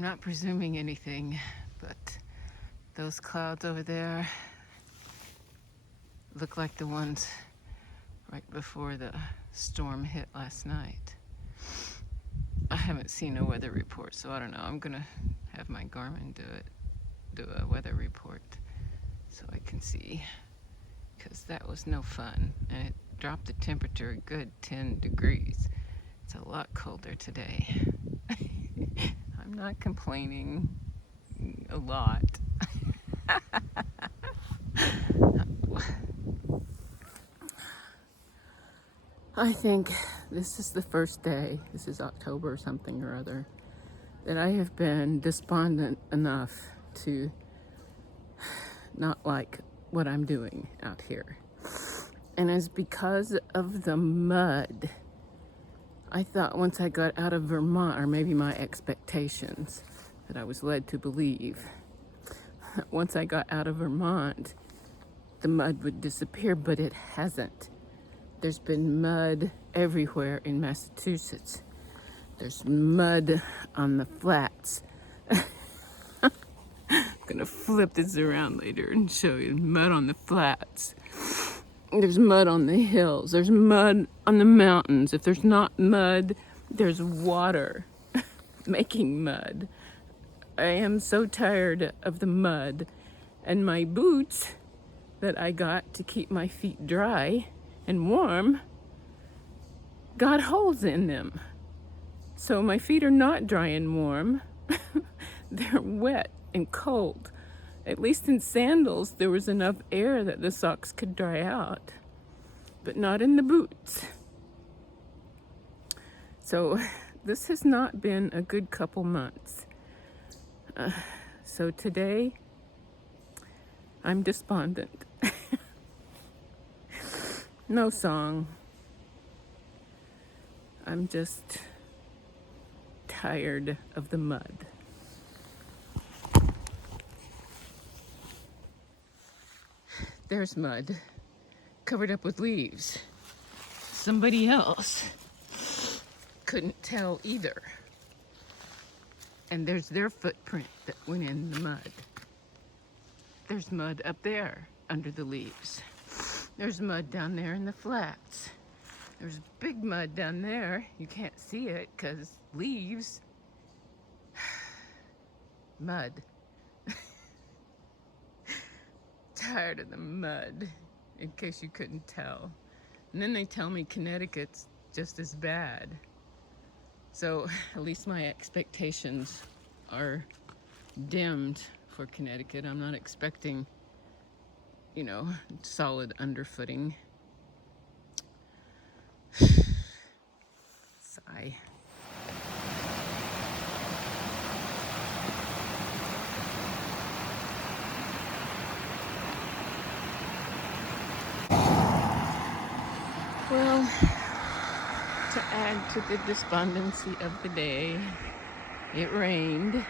I'm not presuming anything, but those clouds over there look like the ones right before the storm hit last night. I haven't seen a weather report, so I don't know. I'm gonna have my Garmin do a weather report so I can see, because that was no fun, and it dropped the temperature a good 10 degrees. It's a lot colder today. I'm not complaining a lot. I think this is the first day, this is October something or other, that I have been despondent enough to not like what I'm doing out here. And it's because of the mud. I thought once I got out of Vermont, or maybe my expectations that I was led to believe, once I got out of Vermont, the mud would disappear, but it hasn't. There's been mud everywhere in Massachusetts. There's mud on the flats. I'm gonna flip this around later and show you mud on the flats. There's mud on the hills. There's mud on the mountains. If there's not mud, there's water making mud. I am so tired of the mud. And my boots that I got to keep my feet dry and warm got holes in them. So my feet are not dry and warm. They're wet and cold. At least in sandals, there was enough air that the socks could dry out, but not in the boots. So this has not been a good couple months. So today, I'm despondent. No song. I'm just tired of the mud. There's mud covered up with leaves. Somebody else couldn't tell either. And there's their footprint that went in the mud. There's mud up there under the leaves. There's mud down there in the flats. There's big mud down there. You can't see it because leaves. Mud. Tired of the mud, in case you couldn't tell. And then they tell me Connecticut's just as bad. So at least my expectations are dimmed for Connecticut. I'm not expecting, solid underfooting. Sigh. Well, to add to the despondency of the day, it rained. It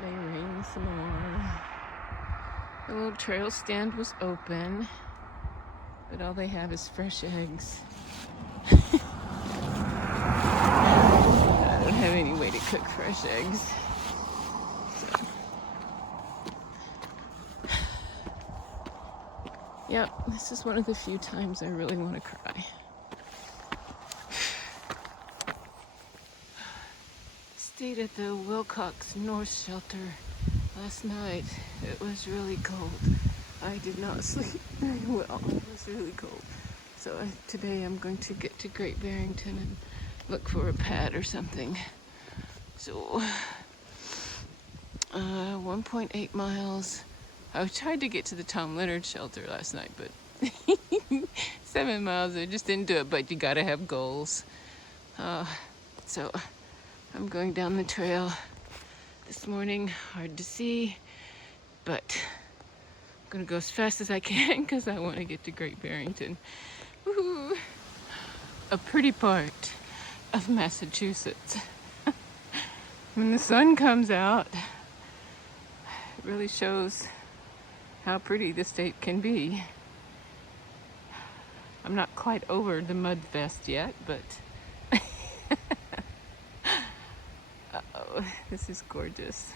may rain some more. The little trail stand was open, but all they have is fresh eggs. I don't have any way to cook fresh eggs. So. Yep, this is one of the few times I really want to cry. Stayed at the Wilcox North Shelter last night. It was really cold. I did not sleep very well. It was really cold. So today I'm going to get to Great Barrington and look for a pad or something. So 1.8 miles. I tried to get to the Tom Leonard shelter last night, but 7 miles, I just didn't do it, but you gotta have goals. So I'm going down the trail this morning, hard to see, but I'm gonna go as fast as I can because I want to get to Great Barrington. Woohoo! A pretty part of Massachusetts. When the sun comes out, it really shows how pretty the state can be. I'm not quite over the mud fest yet, but uh-oh. Oh, this is gorgeous.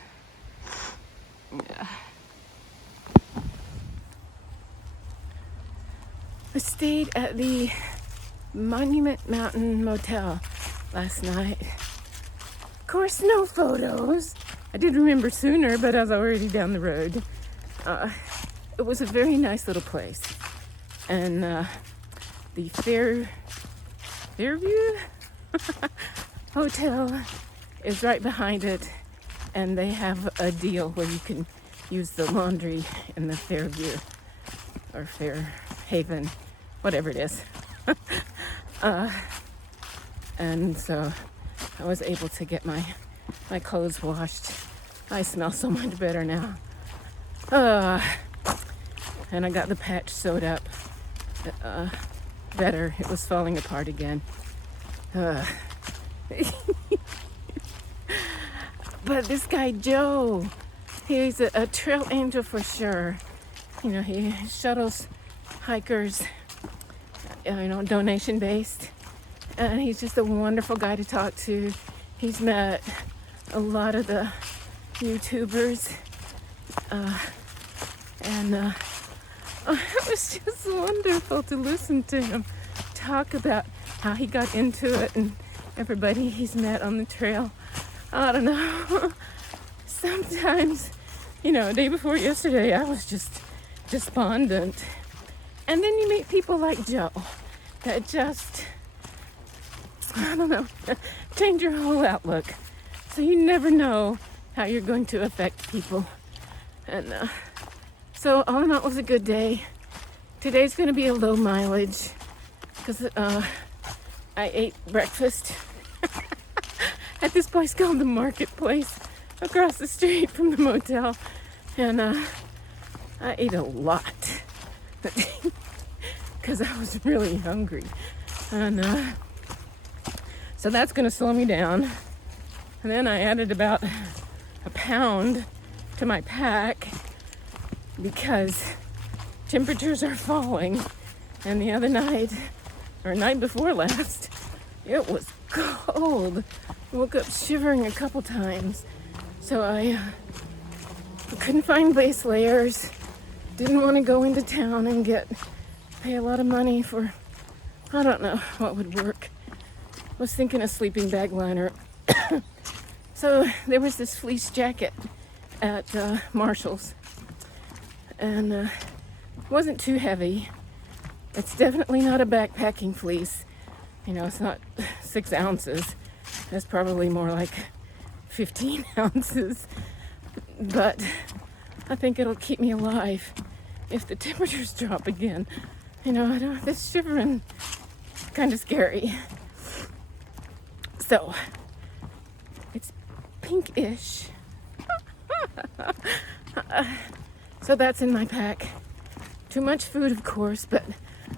Yeah. I stayed at the Monument Mountain Motel last night. Of course, no photos. I did remember sooner, but I was already down the road. It was a very nice little place. And the Fairview Hotel is right behind it. And they have a deal where you can use the laundry in the Fairview or Fairhaven, whatever it is. And so I was able to get my clothes washed. I smell so much better now. And I got the patch sewed up better. It was falling apart again. But this guy Joe, he's a trail angel for sure. You know, he shuttles hikers, donation based. And he's just a wonderful guy to talk to. He's met a lot of the YouTubers. It was just wonderful to listen to him talk about how he got into it and everybody he's met on the trail. I don't know. Sometimes, day before yesterday, I was just despondent. And then you meet people like Joe that just, change your whole outlook. So you never know how you're going to affect people. And so all in all, it was a good day. Today's going to be a low mileage because I ate breakfast at this place called the Marketplace across the street from the motel. And I ate a lot because I was really hungry. And so that's going to slow me down. And then I added about a pound to my pack because temperatures are falling. And the other night, or night before last, it was cold. I woke up shivering a couple times. So I couldn't find base layers. Didn't want to go into town and pay a lot of money for, I don't know what would work. Was thinking a sleeping bag liner. So there was this fleece jacket at Marshall's. And it wasn't too heavy. It's definitely not a backpacking fleece. It's not 6 ounces. That's probably more like 15 ounces. But I think it'll keep me alive if the temperatures drop again. This shivering kind of scary. So, it's pinkish. So that's in my pack. Too much food, of course, but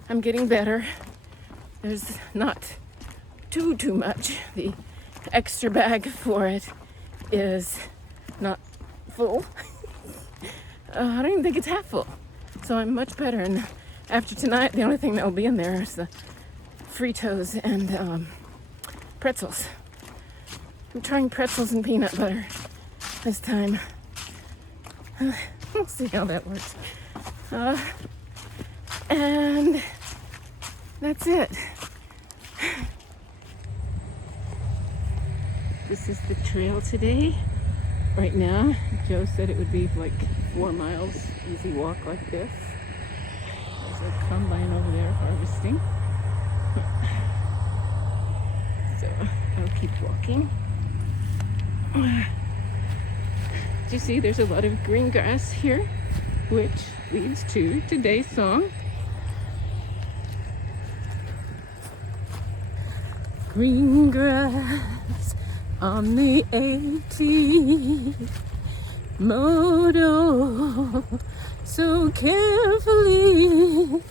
I'm getting better. There's not too much. The extra bag for it is not full. I don't even think it's half full. So I'm much better. And after tonight, the only thing that will be in there is the Fritos and pretzels. I'm trying pretzels and peanut butter this time. We'll see how that works. And that's it. This is the trail today. Right now, Joe said it would be like 4 miles, easy walk like this. There's a combine over there harvesting. So I'll keep walking. Do you see there's a lot of green grass here, which leads to today's song. Green grass on the 80 moto, so carefully.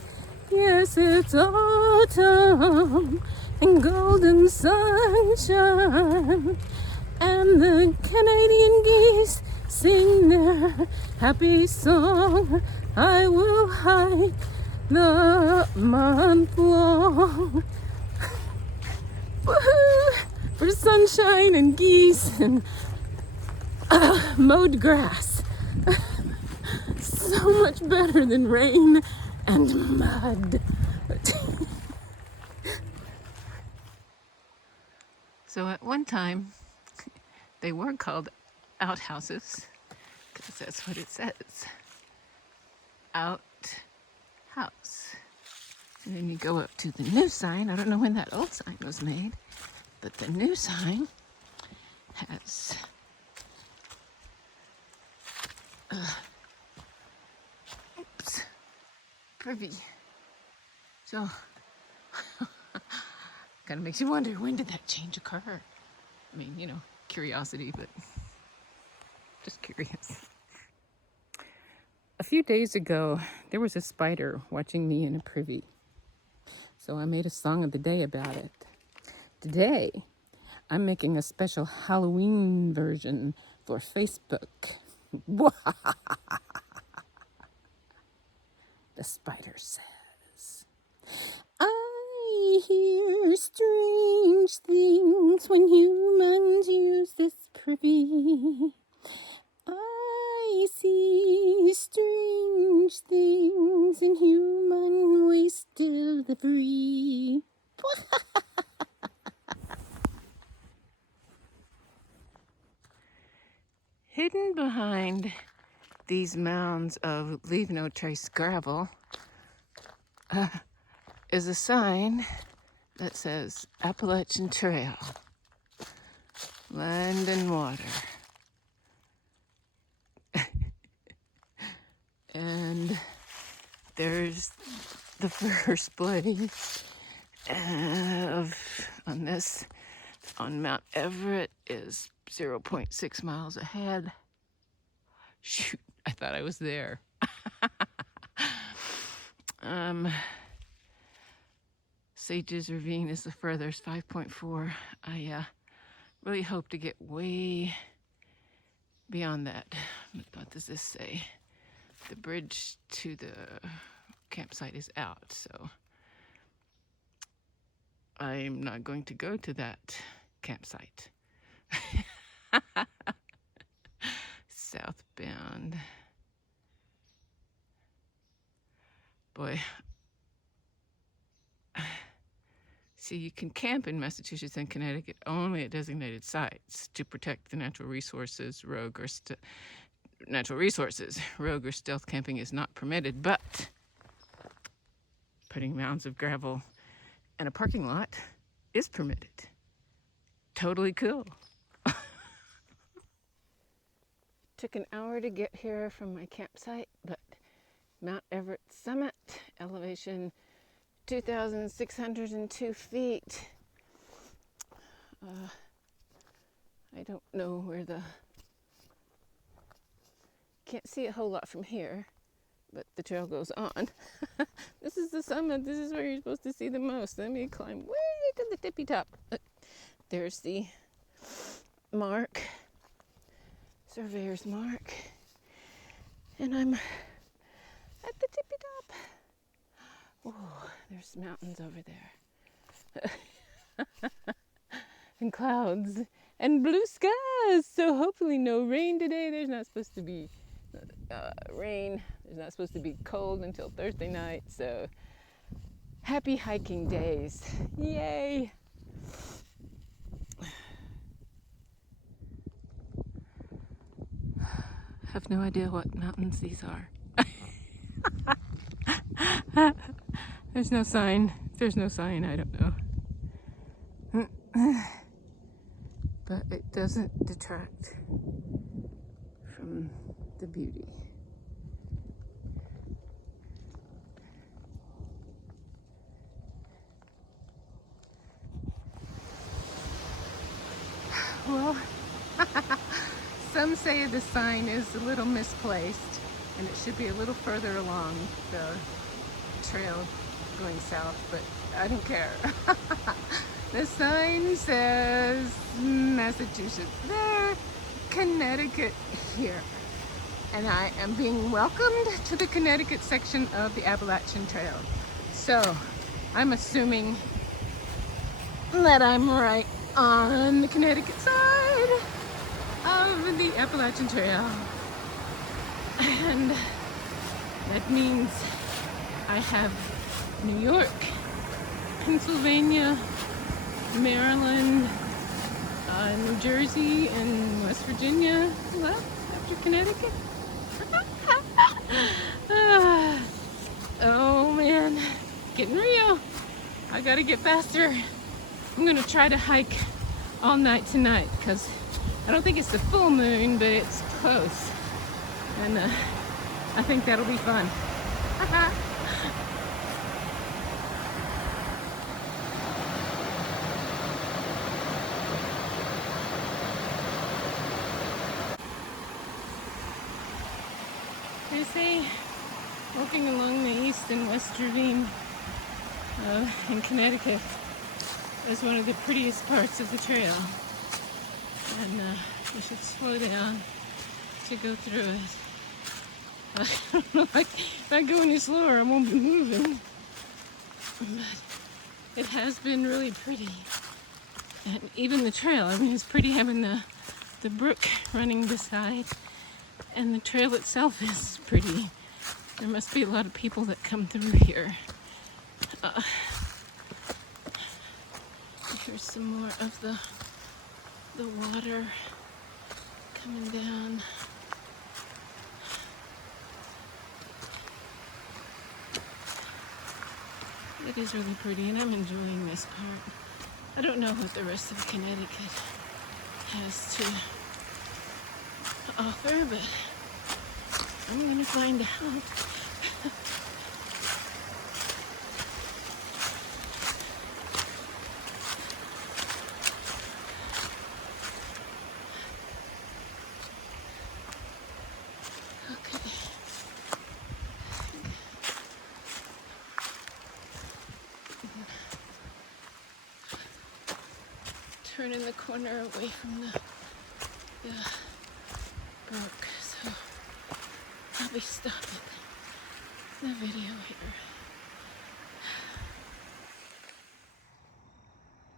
Yes, it's autumn and golden sunshine, and the Canadian geese sing their happy song. I will hike the month long. Woohoo! For sunshine and geese and Mowed grass. So much better than rain and mud. So at one time, they were called outhouses, because that's what it says. Out house. And then you go up to the new sign. I don't know when that old sign was made, but the new sign has privy. So kind of makes you wonder, when did that change occur? I mean, you know, curiosity, but just curious. A few days ago, there was a spider watching me in a privy. So I made a song of the day about it. Today, I'm making a special Halloween version for Facebook. The spider says, I hear strange things when humans use this privy. I see strange things in human waste delivery. Hidden behind these mounds of leave no trace gravel is a sign that says Appalachian Trail, land and water. And there's the first blaze on Mount Everett is 0.6 miles ahead. Shoot, I thought I was there. Sages Ravine is the furthest, 5.4. I really hope to get way beyond that. What does this say? The bridge to the campsite is out, so I'm not going to go to that campsite. Southbound. Boy. See, you can camp in Massachusetts and Connecticut only at designated sites to protect the natural resources. Rogue or stealth camping is not permitted, but putting mounds of gravel in a parking lot is permitted. Totally cool. Took an hour to get here from my campsite, but Mount Everett summit, elevation 2,602 feet. I don't know where can't see a whole lot from here, but the trail goes on. This is the summit. This is where you're supposed to see the most. Let me climb way to the tippy top. Look, there's the mark, surveyor's mark, and I'm at the tippy top. Oh, there's mountains over there. And clouds and blue skies. So hopefully no rain today. There's not supposed to be rain. There's not supposed to be cold until Thursday night. So happy hiking days. Yay. Have no idea what mountains these are. There's no sign. If there's no sign, I don't know. But it doesn't detract from the beauty. Well, some say the sign is a little misplaced and it should be a little further along the trail going south, but I don't care. The sign says Massachusetts there, Connecticut here. And I am being welcomed to the Connecticut section of the Appalachian Trail. So I'm assuming that I'm right on the Connecticut side of the Appalachian Trail. And that means I have New York, Pennsylvania, Maryland, New Jersey, and West Virginia left after Connecticut. Oh man, getting real. I gotta get faster. I'm gonna try to hike all night tonight because I don't think it's the full moon, but it's close. And I think that'll be fun. They say walking along the east and west ravine in Connecticut is one of the prettiest parts of the trail, and you should slow down to go through it. I don't know, like, if I go any slower I won't be moving, but it has been really pretty. And even the trail, I mean, it's pretty having the brook running beside, and the trail itself is pretty. There must be a lot of people that come through here. Here's some more of the water coming down. It is really pretty, and I'm enjoying this part. I don't know what the rest of Connecticut has to offer, but I'm gonna find out. Okay. Turning the corner away from the brook, so I'll be stopping the video here.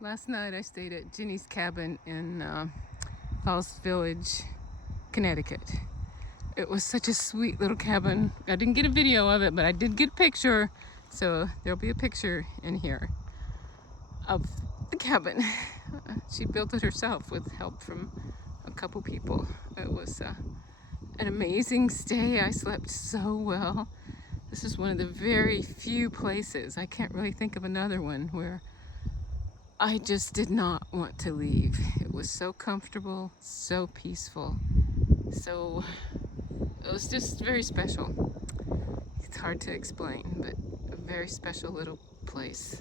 Last night I stayed at Ginny's cabin in Falls Village, Connecticut. It was such a sweet little cabin. I didn't get a video of it, but I did get a picture, so there'll be a picture in here of the cabin. She built it herself with help from a couple people. It was an amazing stay. I slept so well. This is one of the very few places, I can't really think of another one, where I just did not want to leave. It was so comfortable, so peaceful, so it was just very special. It's hard to explain, but a very special little place.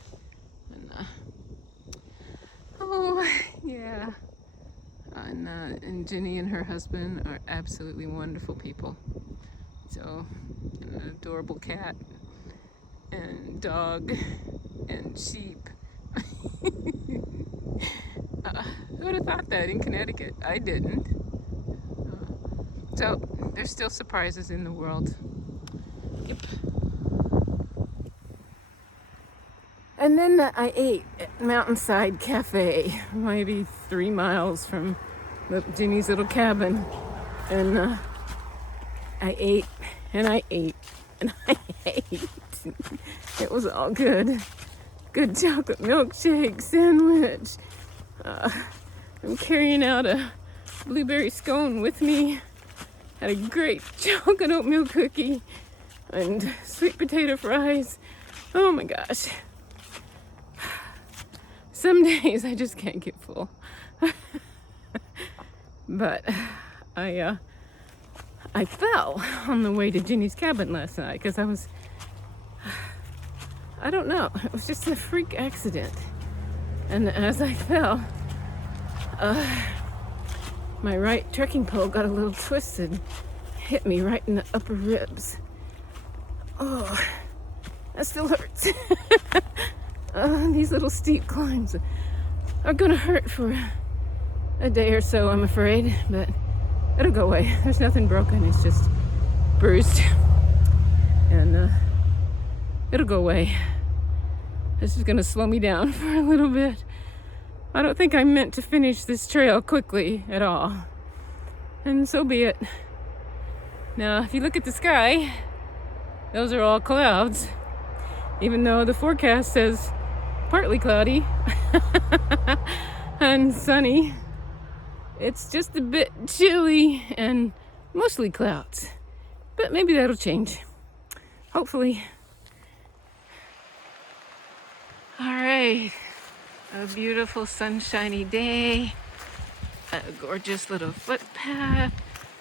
And oh yeah, and Ginny and her husband are absolutely wonderful people. So, an adorable cat and dog and sheep. Who would have thought that in Connecticut? I didn't. So, there's still surprises in the world. Yep. And then I ate at Mountainside Cafe, maybe 3 miles from Ginny's little cabin. And I ate, and I ate, and I ate. It was all good. Good chocolate milkshake sandwich. I'm carrying out a blueberry scone with me. Had a great chocolate oatmeal cookie and sweet potato fries. Oh my gosh. Some days I just can't get full. But I fell on the way to Ginny's cabin last night because I don't know, it was just a freak accident. And as I fell, my right trekking pole got a little twisted, hit me right in the upper ribs. Oh, that still hurts. These little steep climbs are gonna hurt for a day or so, I'm afraid, but it'll go away. There's nothing broken, it's just bruised. And it'll go away. This is gonna slow me down for a little bit. I don't think I meant to finish this trail quickly at all. and so be it. Now, if you look at the sky, those are all clouds, even though the forecast says partly cloudy and sunny. It's just a bit chilly and mostly clouds, but maybe that'll change. Hopefully. All right, a beautiful sunshiny day, a gorgeous little footpath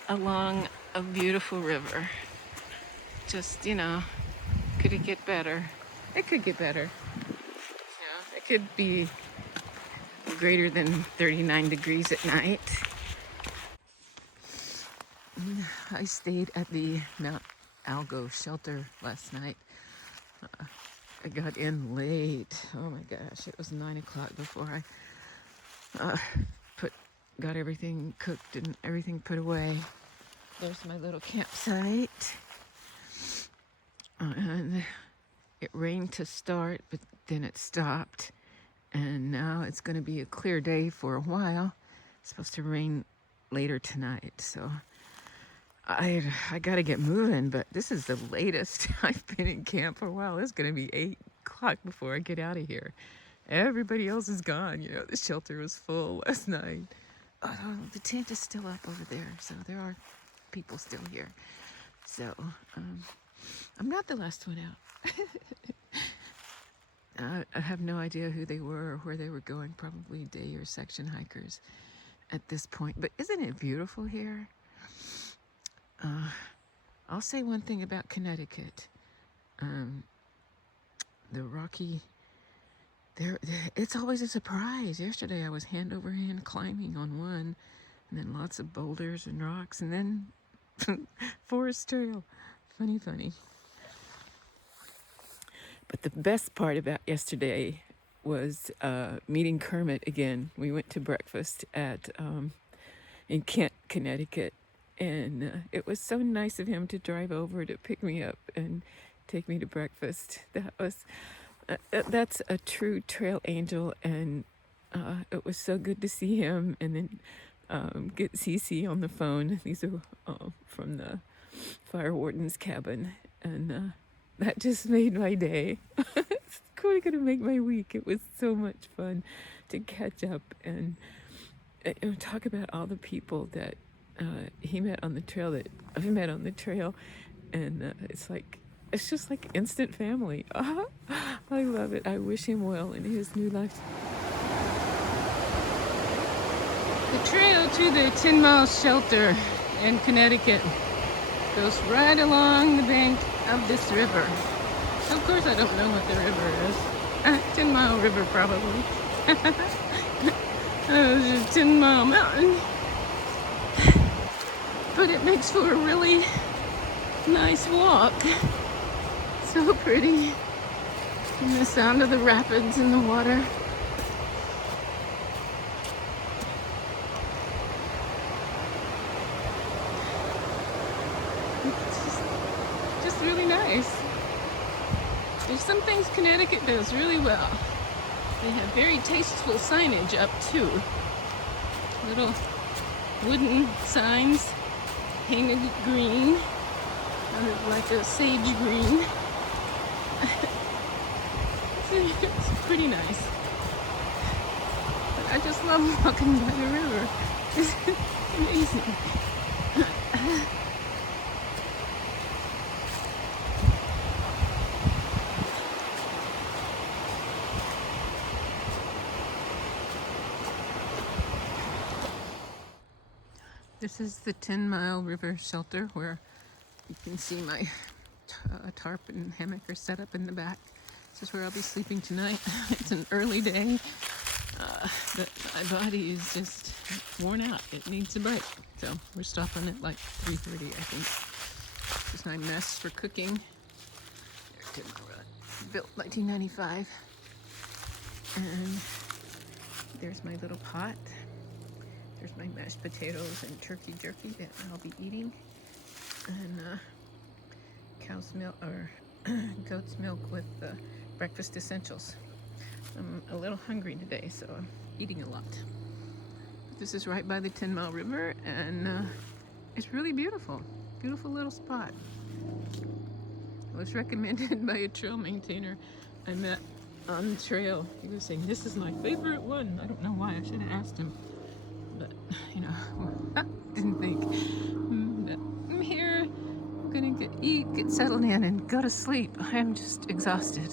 along a beautiful river. Just, could it get better? It could get better. It could be greater than 39 degrees at night. I stayed at the Mount Algo shelter last night. I got in late. Oh my gosh, it was 9 o'clock before I got everything cooked and everything put away. There's my little campsite. And it rained to start, but then it stopped. And now it's going to be a clear day for a while. It's supposed to rain later tonight, so I got to get moving, but this is the latest I've been in camp for a while. It's going to be 8 o'clock before I get out of here. Everybody else is gone. The shelter was full last night. Oh, the tent is still up over there, so there are people still here. So I'm not the last one out. I have no idea who they were or where they were going, probably day or section hikers at this point. But isn't it beautiful here? I'll say one thing about Connecticut. The rocky, it's always a surprise. Yesterday I was hand over hand climbing on one, and then lots of boulders and rocks, and then forest trail. Funny. But the best part about yesterday was meeting Kermit again. We went to breakfast in Kent, Connecticut, and it was so nice of him to drive over to pick me up and take me to breakfast. That's a true trail angel, and it was so good to see him, and then get Cece on the phone. These are from the fire warden's cabin, and that just made my day. It's going to make my week. It was so much fun to catch up and talk about all the people that he met on the trail, that I've met on the trail, and it's just like instant family. I love it. I wish him well in his new life. The trail to the 10 Mile Shelter in Connecticut goes right along the bank of this river. Of course, I don't know what the river is. 10 Mile River, probably. It's a 10 Mile Mountain. But it makes for a really nice walk. So pretty. And the sound of the rapids and the water. It's just really nice. There's some things Connecticut does really well. They have very tasteful signage up too. Little wooden signs painted green, kind of like a sage green. It's pretty nice. But I just love walking by the river. It's amazing. This is the 10 Mile River Shelter, where you can see my tarp and hammock are set up in the back. This is where I'll be sleeping tonight. It's an early day, but my body is just worn out. It needs a break. So we're stopping at like 3:30, I think. This is my mess for cooking. Built 1995. And there's my little pot. There's my mashed potatoes and turkey jerky that I'll be eating. And cow's milk or goat's milk with breakfast essentials. I'm a little hungry today, so I'm eating a lot. This is right by the 10 Mile River, and it's really beautiful. Beautiful little spot. It was recommended by a trail maintainer I met on the trail. He was saying, this is my favorite one. I don't know why, I should have asked him. But, you know, didn't think. But I'm here, I'm gonna eat, get settled in, and go to sleep. I am just exhausted.